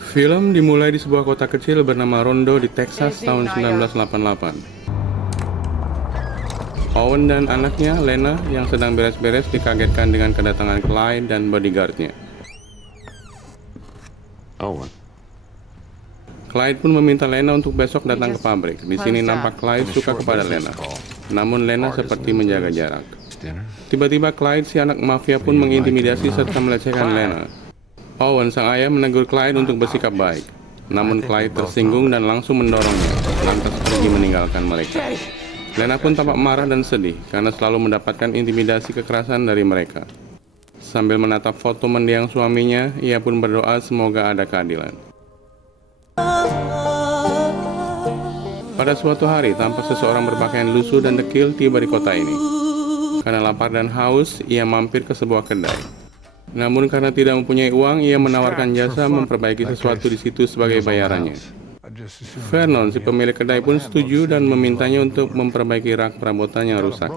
Film dimulai di sebuah kota kecil bernama Rondo di Texas tahun 1988. Owen dan anaknya, Lena, yang sedang beres-beres dikagetkan dengan kedatangan Clyde dan bodyguardnya. Owen. Clyde pun meminta Lena untuk besok datang ke pabrik. Di sini nampak Clyde suka kepada Lena. Namun Lena seperti menjaga jarak. Tiba-tiba Clyde, si anak mafia, pun mengintimidasi serta melecehkan Lena. Owen, sang ayah, menegur Clyde untuk bersikap baik. Namun Clyde tersinggung dan langsung mendorongnya, lantas pergi meninggalkan mereka. Lena pun tampak marah dan sedih karena selalu mendapatkan intimidasi kekerasan dari mereka. Sambil menatap foto mendiang suaminya, ia pun berdoa semoga ada keadilan. Pada suatu hari, tampak seseorang berpakaian lusuh dan dekil tiba di kota ini. Karena lapar dan haus, ia mampir ke sebuah kedai. Namun karena tidak mempunyai uang, ia menawarkan jasa memperbaiki sesuatu di situ sebagai bayarannya. Vernon, si pemilik kedai, pun setuju dan memintanya untuk memperbaiki rak perabotan yang rusak.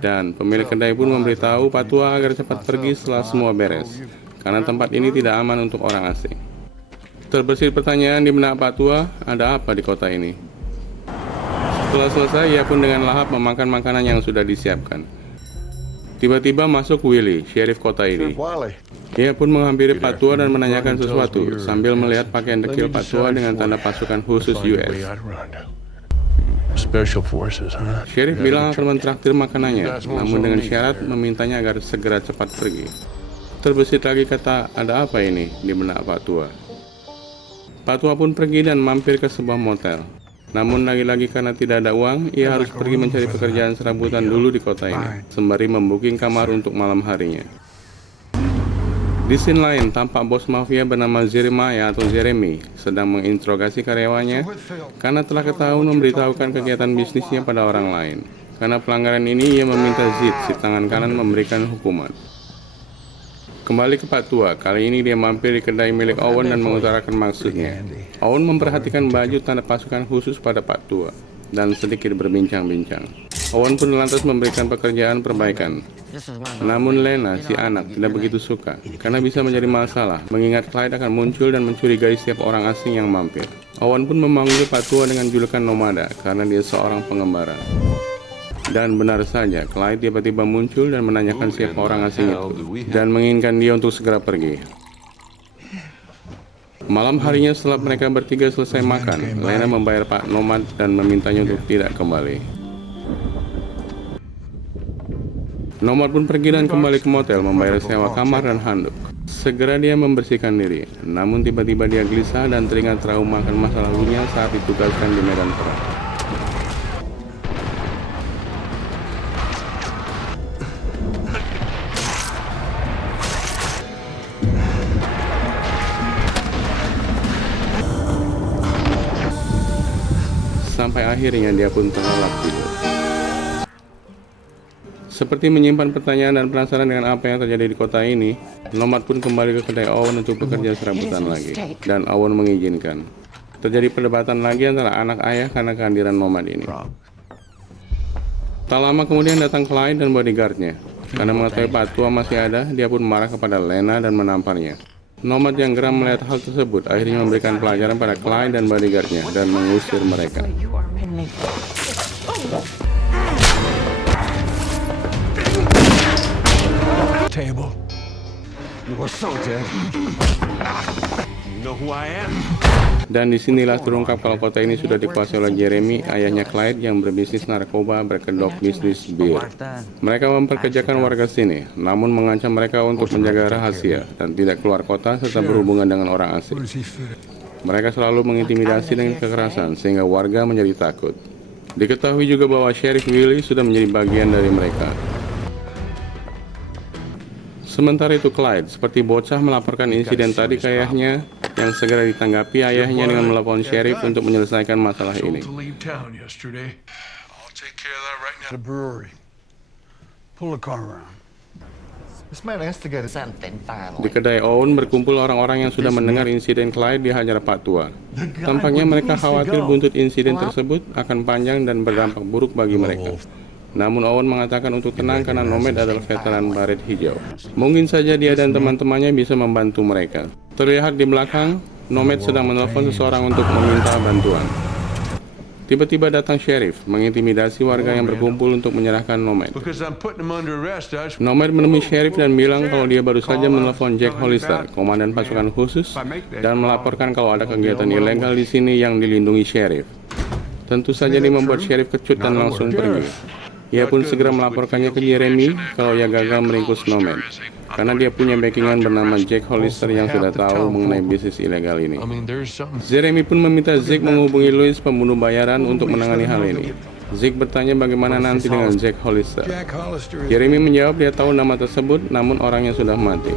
Dan pemilik kedai pun memberitahu Pak Tua agar cepat pergi setelah semua beres, karena tempat ini tidak aman untuk orang asing. Terbesit pertanyaan di benak Pak Tua, ada apa di kota ini? Setelah selesai, ia pun dengan lahap memakan makanan yang sudah disiapkan. Tiba-tiba masuk Willie, sheriff kota ini. Ia pun menghampiri Pak Tua dan menanyakan sesuatu, sambil melihat pakaian dekil Pak Tua dengan tanda pasukan khusus US. Sheriff bilang akan mentraktir makanannya, namun dengan syarat memintanya agar segera cepat pergi. Terbesit lagi kata, ada apa ini, di benak Pak Tua. Pak Tua pun pergi dan mampir ke sebuah motel. Namun lagi-lagi karena tidak ada uang, ia harus pergi mencari pekerjaan serabutan dulu di kota ini, sembari membooking kamar untuk malam harinya. Di scene lain, tampak bos mafia bernama Jeremiah atau Jeremy sedang menginterogasi karyawannya karena telah ketahuan memberitahukan kegiatan bisnisnya pada orang lain. Karena pelanggaran ini, ia meminta Zid, si tangan kanan, memberikan hukuman. Kembali ke Pak Tua, kali ini dia mampir di kedai milik Owen dan mengutarakan maksudnya. Owen memperhatikan baju tanda pasukan khusus pada Pak Tua dan sedikit berbincang-bincang. Owen pun lantas memberikan pekerjaan perbaikan. Namun Lena, si anak, tidak begitu suka karena bisa menjadi masalah mengingat Clyde akan muncul dan mencurigai setiap orang asing yang mampir. Owen pun memanggil Pak Tua dengan julukan Nomada karena dia seorang pengembara. Dan benar saja, Clyde tiba-tiba muncul dan menanyakan siapa orang asing itu dan menginginkan dia untuk segera pergi. Malam harinya setelah mereka bertiga selesai makan, Lena membayar Pak Nomad dan memintanya untuk tidak kembali. Nomad pun pergi dan kembali ke motel membayar sewa kamar dan handuk. Segera dia membersihkan diri, namun tiba-tiba dia gelisah dan teringat trauma akan masa lalunya saat ditugaskan di medan perang. Sampai akhirnya dia pun terlelap tidur. Seperti menyimpan pertanyaan dan penasaran dengan apa yang terjadi di kota ini, Nomad pun kembali ke kedai Owen untuk bekerja serabutan lagi, dan Owen mengizinkan. Terjadi perdebatan lagi antara anak ayah karena kehadiran Nomad ini. Tak lama kemudian datang Clyde dan bodyguardnya. Karena mengetahui Pak Tua masih ada, dia pun marah kepada Lena dan menamparnya. Nomad yang geram melihat hal tersebut akhirnya memberikan pelajaran pada Clyde dan bodyguardnya dan mengusir mereka. Dan disinilah terungkap kalau kota ini sudah dikuasai oleh Jeremy, ayahnya Clyde yang berbisnis narkoba berkedok bisnis bir. Mereka memperkerjakan warga sini, namun mengancam mereka untuk menjaga rahasia dan tidak keluar kota serta berhubungan dengan orang asing. Mereka selalu mengintimidasi dengan kekerasan sehingga warga menjadi takut. Diketahui juga bahwa Sheriff Willie sudah menjadi bagian dari mereka. Sementara itu Clyde, seperti bocah, melaporkan insiden tadi ke ayahnya, yang segera ditanggapi ayahnya dengan melepon sheriff untuk menyelesaikan masalah ini. Di kedai Owen berkumpul orang-orang yang sudah mendengar insiden Clyde dihajar Pak Tua. Tampaknya mereka khawatir buntut insiden tersebut akan panjang dan berdampak buruk bagi mereka. Namun Owen mengatakan untuk tenang karena Nomad adalah veteran baret hijau. Mungkin saja dia dan teman-temannya bisa membantu mereka. Terlihat di belakang, Nomad sedang menelpon seseorang untuk meminta bantuan. Tiba-tiba datang sheriff, mengintimidasi warga yang berkumpul untuk menyerahkan Nomad. Nomad menemui sheriff dan bilang kalau dia baru saja menelpon Jack Hollister, komandan pasukan khusus, dan melaporkan kalau ada kegiatan ilegal di sini yang dilindungi sheriff. Tentu saja ini membuat sheriff kecut dan langsung pergi. Ia pun segera melaporkannya ke Jeremy kalau ia gagal meringkus Nomad, karena dia punya backingan bernama Jack Hollister yang sudah tahu mengenai bisnis ilegal ini. Jeremy pun meminta Zeke menghubungi Louis, pembunuh bayaran, untuk menangani hal ini. Zeke bertanya bagaimana nanti dengan Jack Hollister. Jeremy menjawab dia tahu nama tersebut, namun orangnya sudah mati.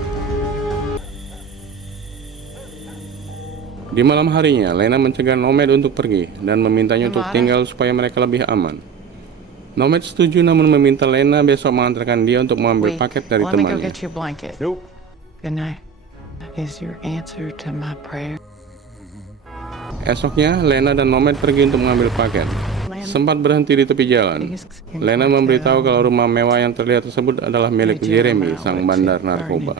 Di malam harinya, Lena mencegah Nomad untuk pergi dan memintanya untuk tinggal supaya mereka lebih aman. Nomad setuju namun meminta Lena besok mengantarkan dia untuk mengambil paket dari temannya. Esoknya, Lena dan Nomad pergi untuk mengambil paket. Sempat berhenti di tepi jalan. Lena memberitahu kalau rumah mewah yang terlihat tersebut adalah milik Jeremy, sang bandar narkoba.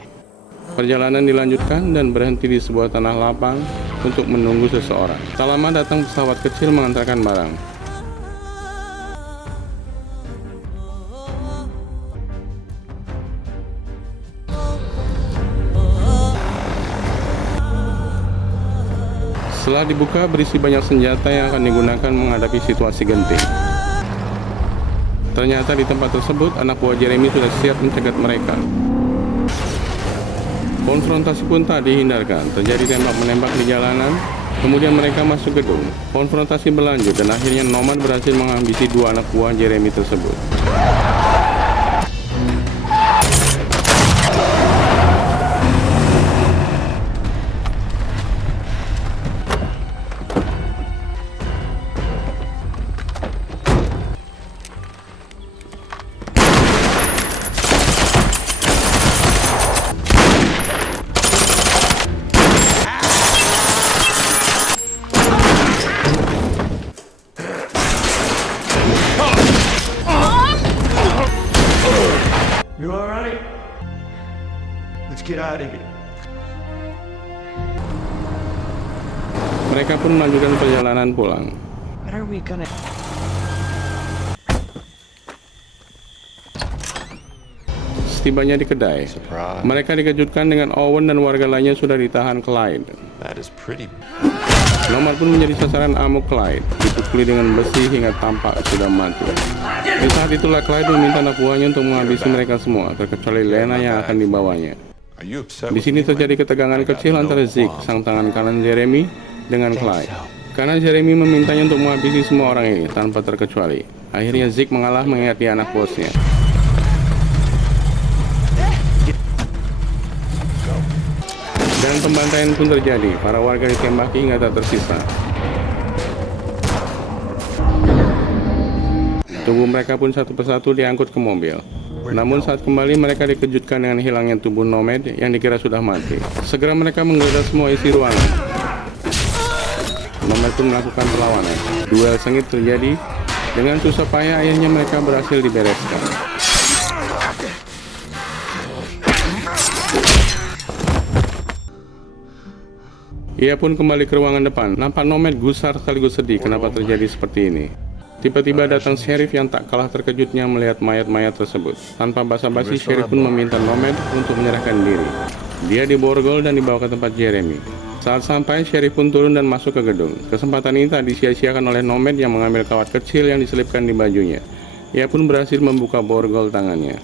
Perjalanan dilanjutkan dan berhenti di sebuah tanah lapang untuk menunggu seseorang. Tak lama datang pesawat kecil mengantarkan barang. Setelah dibuka, berisi banyak senjata yang akan digunakan menghadapi situasi genting. Ternyata di tempat tersebut, anak buah Jeremy sudah siap mencegat mereka. Konfrontasi pun tak dihindarkan, terjadi tembak-menembak di jalanan, kemudian mereka masuk gedung. Konfrontasi berlanjut dan akhirnya Nomad berhasil menghabisi dua anak buah Jeremy tersebut. You all right? Let's get out of here. Mereka pun melanjutkan perjalanan pulang. What are we gonna... Setibanya di kedai, mereka dikejutkan dengan Owen dan warga lainnya sudah ditahan Clyde. Nomad pun menjadi sasaran amuk Clyde, dipukuli dengan besi hingga tampak sudah mati. Di saat itulah Clyde meminta anak buahnya untuk menghabisi mereka semua, terkecuali Lena yang akan dibawanya. Di sini terjadi ketegangan kecil antara Zeke, sang tangan kanan Jeremy, dengan Clyde. Karena Jeremy memintanya untuk menghabisi semua orang ini tanpa terkecuali. Akhirnya Zeke mengalah mengingat dia anak bosnya. Dan pembantaian pun terjadi, para warga ditembaki hingga tak tersisa. Tubuh mereka pun satu persatu diangkut ke mobil. Namun saat kembali mereka dikejutkan dengan hilangnya tubuh Nomad yang dikira sudah mati. Segera mereka menggeledah semua isi ruangan. Nomad pun melakukan perlawanan. Duel sengit terjadi. Dengan susah payah akhirnya mereka berhasil dibereskan. Ia pun kembali ke ruangan depan. Nampak Nomad gusar sekaligus sedih kenapa terjadi seperti ini. Tiba-tiba datang sheriff yang tak kalah terkejutnya melihat mayat-mayat tersebut. Tanpa basa-basi, sheriff pun meminta Nomad untuk menyerahkan diri. Dia diborgol dan dibawa ke tempat Jeremy. Saat sampai, sheriff pun turun dan masuk ke gedung. Kesempatan ini tak disia-siakan oleh Nomad yang mengambil kawat kecil yang diselipkan di bajunya. Ia pun berhasil membuka borgol tangannya.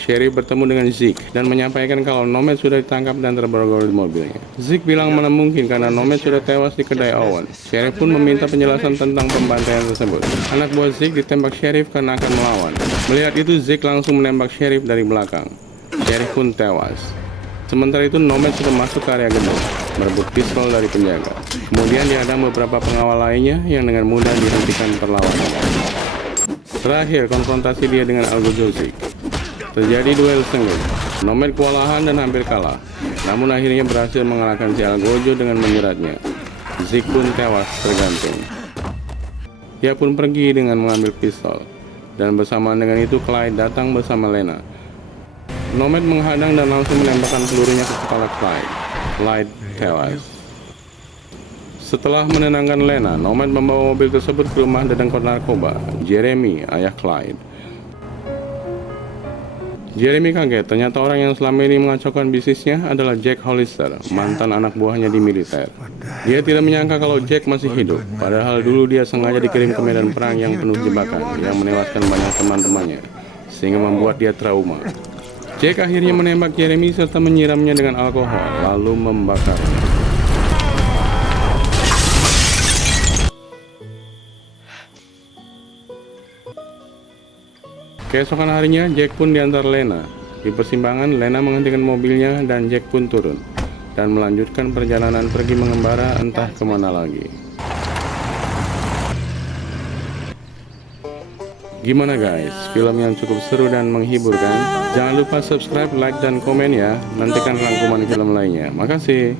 Sheriff bertemu dengan Zeke dan menyampaikan kalau Nomad sudah ditangkap dan terborgol di mobilnya. Zeke bilang mana mungkin karena Nomad sudah tewas di kedai Owen. Sheriff pun meminta penjelasan tentang pembantaian tersebut. Anak buah Zeke ditembak Sheriff karena akan melawan. Melihat itu, Zeke langsung menembak Sheriff dari belakang. Sheriff pun tewas. Sementara itu, Nomad sudah masuk ke area gedung, merebut pistol dari penjaga. Kemudian dihadang beberapa pengawal lainnya yang dengan mudah dihentikan perlawanan. Terakhir, konfrontasi dia dengan Algojo Zeke. Terjadi duel sengit. Nomad kewalahan dan hampir kalah. Namun akhirnya berhasil mengalahkan si Algojo dengan menyeratnya. Zeke pun tewas tergantung. Ia pun pergi dengan mengambil pistol. Dan bersamaan dengan itu Clyde datang bersama Lena. Nomad menghadang dan langsung menembakkan pelurunya ke kepala Clyde. Clyde tewas. Setelah menenangkan Lena, Nomad membawa mobil tersebut ke rumah dedengkot narkoba, Jeremy, ayah Clyde. Jeremy kaget, ternyata orang yang selama ini mengacaukan bisnisnya adalah Jack Hollister, mantan anak buahnya di militer. Dia tidak menyangka kalau Jack masih hidup, padahal dulu dia sengaja dikirim ke medan perang yang penuh jebakan, yang menewaskan banyak teman-temannya, sehingga membuat dia trauma. Jack akhirnya menembak Jeremy serta menyiramnya dengan alkohol, lalu membakarnya. Keesokan harinya, Jack pun diantar Lena. Di persimpangan, Lena menghentikan mobilnya dan Jack pun turun dan melanjutkan perjalanan pergi mengembara entah kemana lagi. Gimana guys, film yang cukup seru dan menghibur kan? Jangan lupa subscribe, like, dan komen ya. Nantikan rangkuman film lainnya. Makasih.